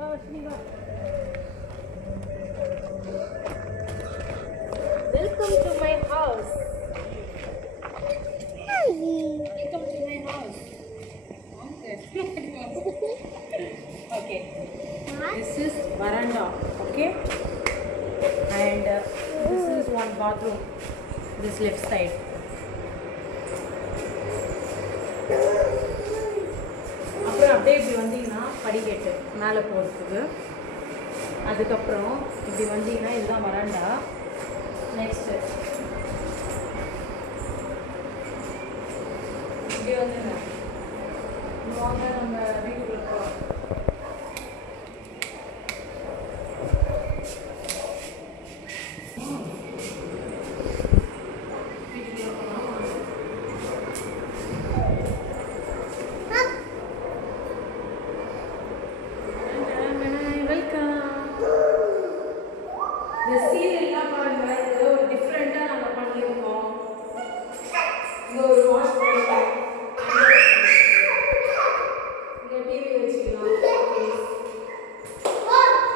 Welcome to my house. Welcome to my house. Okay. This is veranda. Okay. And this is one bathroom. This left side. அப்புறம் அப்படியே இப்படி வந்தீங்கன்னா படிக்கட்டு மேலே போகிறதுக்கு. அதுக்கப்புறம் இப்படி வந்தீங்கன்னா இதுதான் வராண்டா. நெக்ஸ்ட்டு இப்படி வந்துங்க வாங்க நம்ம வீட்டுக்குள்ள போகலாம். இந்த சீரியல்லாம் பாருங்க, ஏதோ ஒரு டிஃப்ரெண்ட்டாக நாங்கள் பண்ணியிருக்கோம். இங்கே ஒரு வாஷ் பண்ணிக்கலாம், இங்கே டிவி வச்சுக்கலாம்.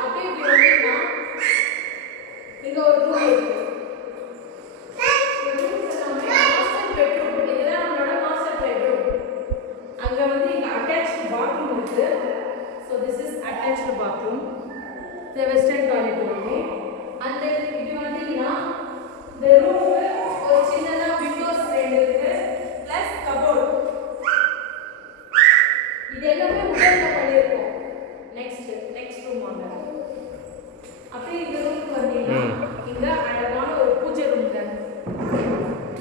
அப்படியே இப்படி வந்தீங்கன்னா இங்கே ஒரு ரூம் இருக்கு. மாஸ்டர் பெட்ரூம், இதுதான் நம்மளோட மாஸ்டர் பெட்ரூம். அங்கே வந்து இங்கே அட்டாச்டு பாத்ரூம் இருக்கு. So this is attached bathroom. இந்த வெஸ்டர்ன் டாய்லெட் ஒன்று. அந்த இப்படி வந்தீங்கன்னா இந்த ரூம் ஒரு சின்னதா விண்டோஸ் ரெண்டு இருக்கு, பிளஸ் கபோர்ட். இது எல்லாமே உடல்ல பண்ணியிருக்கோம். நெக்ஸ்ட் ரூம் வாங்க. அப்படியே இந்த ரூமுக்கு வந்தீங்கன்னா இங்க அழகான ஒரு பூஜை ரூம்ங்க.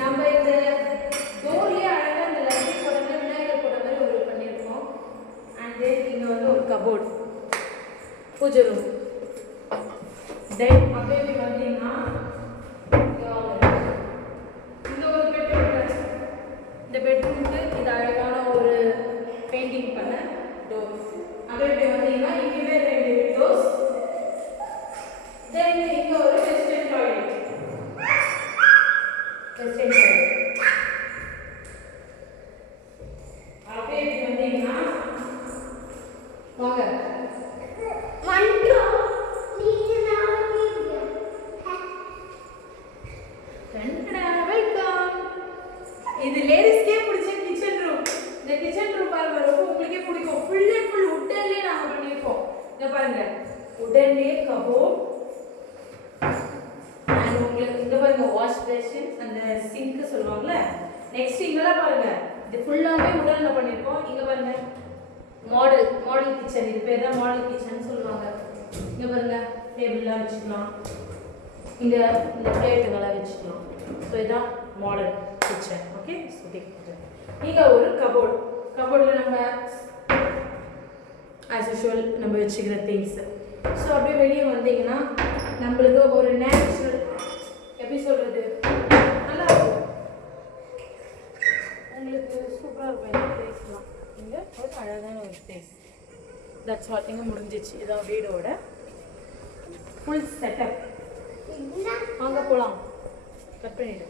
நம்ம இந்த டோர்லயே அழகா இந்த லட்சுமி போட்ட விநாயகர் போட்ட மாதிரி ஒரு பண்ணியிருக்கோம். அண்ட் தென் இங்க வந்து ஒரு கபோர்ட், பூஜை ரூம். தென் அப்படியே வந்தீங்கன்னா இங்க ஒரு பெட்ரூம். இந்த பெட்ரூமுக்கு இது அழகான ஒரு பெயிண்டிங் பண்ண டோர். அப்படியே வந்தீங்கன்னா இங்கேயுமே ரெண்டு விண்டோஸ். தென் இங்க ஒரு வெஸ்டர்ன் டாய்லெட். அப்படியே வந்தீங்கன்னா வாங்க இது லேடிஸ்க்கே பிடிச்ச கிச்சன் ரூம். இந்த கிச்சன் ரூம் பாருங்க, ரொம்ப உங்களுக்கே பிடிக்கும். ஃபுல் அண்ட் ஃபுல் உட்டன்லயே நாங்க பண்ணிருக்கோம். இங்க பாருங்க, உட்டன்லயே கபோர்ட். அண்ட் உங்களுக்கு இங்க பாருங்க வாஷ் பேசின், அந்த சிங்க் சொல்லுவாங்கல. நெக்ஸ்ட் இங்கலாம் பாருங்க, இது ஃபுல்லாவே உட்டன்ல பண்ணிருக்கோம். இங்க பாருங்க மாடல் கிச்சன். இது பேர் தான் மாடல் கிச்சன் சொல்லுவாங்க. இங்க பாருங்க டேபிள்லாம் வச்சுக்கலாம், இங்க இந்த பிளேட்டுகளை வச்சுக்கலாம். ஸோ இதான் மாடல் கிச்சன். ஓகே, இங்க ஒரு கபோர்டில் நம்ம ஆஸ் யூஷுவல் நம்ம வச்சுக்கிற திங்ஸ். ஸோ அப்படியே வெளியே வந்தீங்கன்னா நம்மளுக்கு ஒரு நேச்சுரல், எப்படி சொல்றது, நல்லா இருக்கும். உங்களுக்கு சூப்பராக இருக்கும் இந்த பிளேஸ்லாம். இங்கே ஒரு அழகான ஒரு பிளேஸ். That's all. இங்கே முடிஞ்சிச்சு. இதான் வீடோட ஃபுல் செட்டப். அங்கே போகலாம், கட் பண்ணிடு.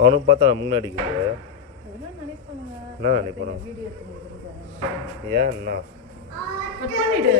அவனுக்கு பார்த்தா முன்னாடி அடிக்குது. நினைப்பாங்க, என்ன நினைப்பாங்க? வீடியோ ஏன் என்ன கட் பண்ணிடு.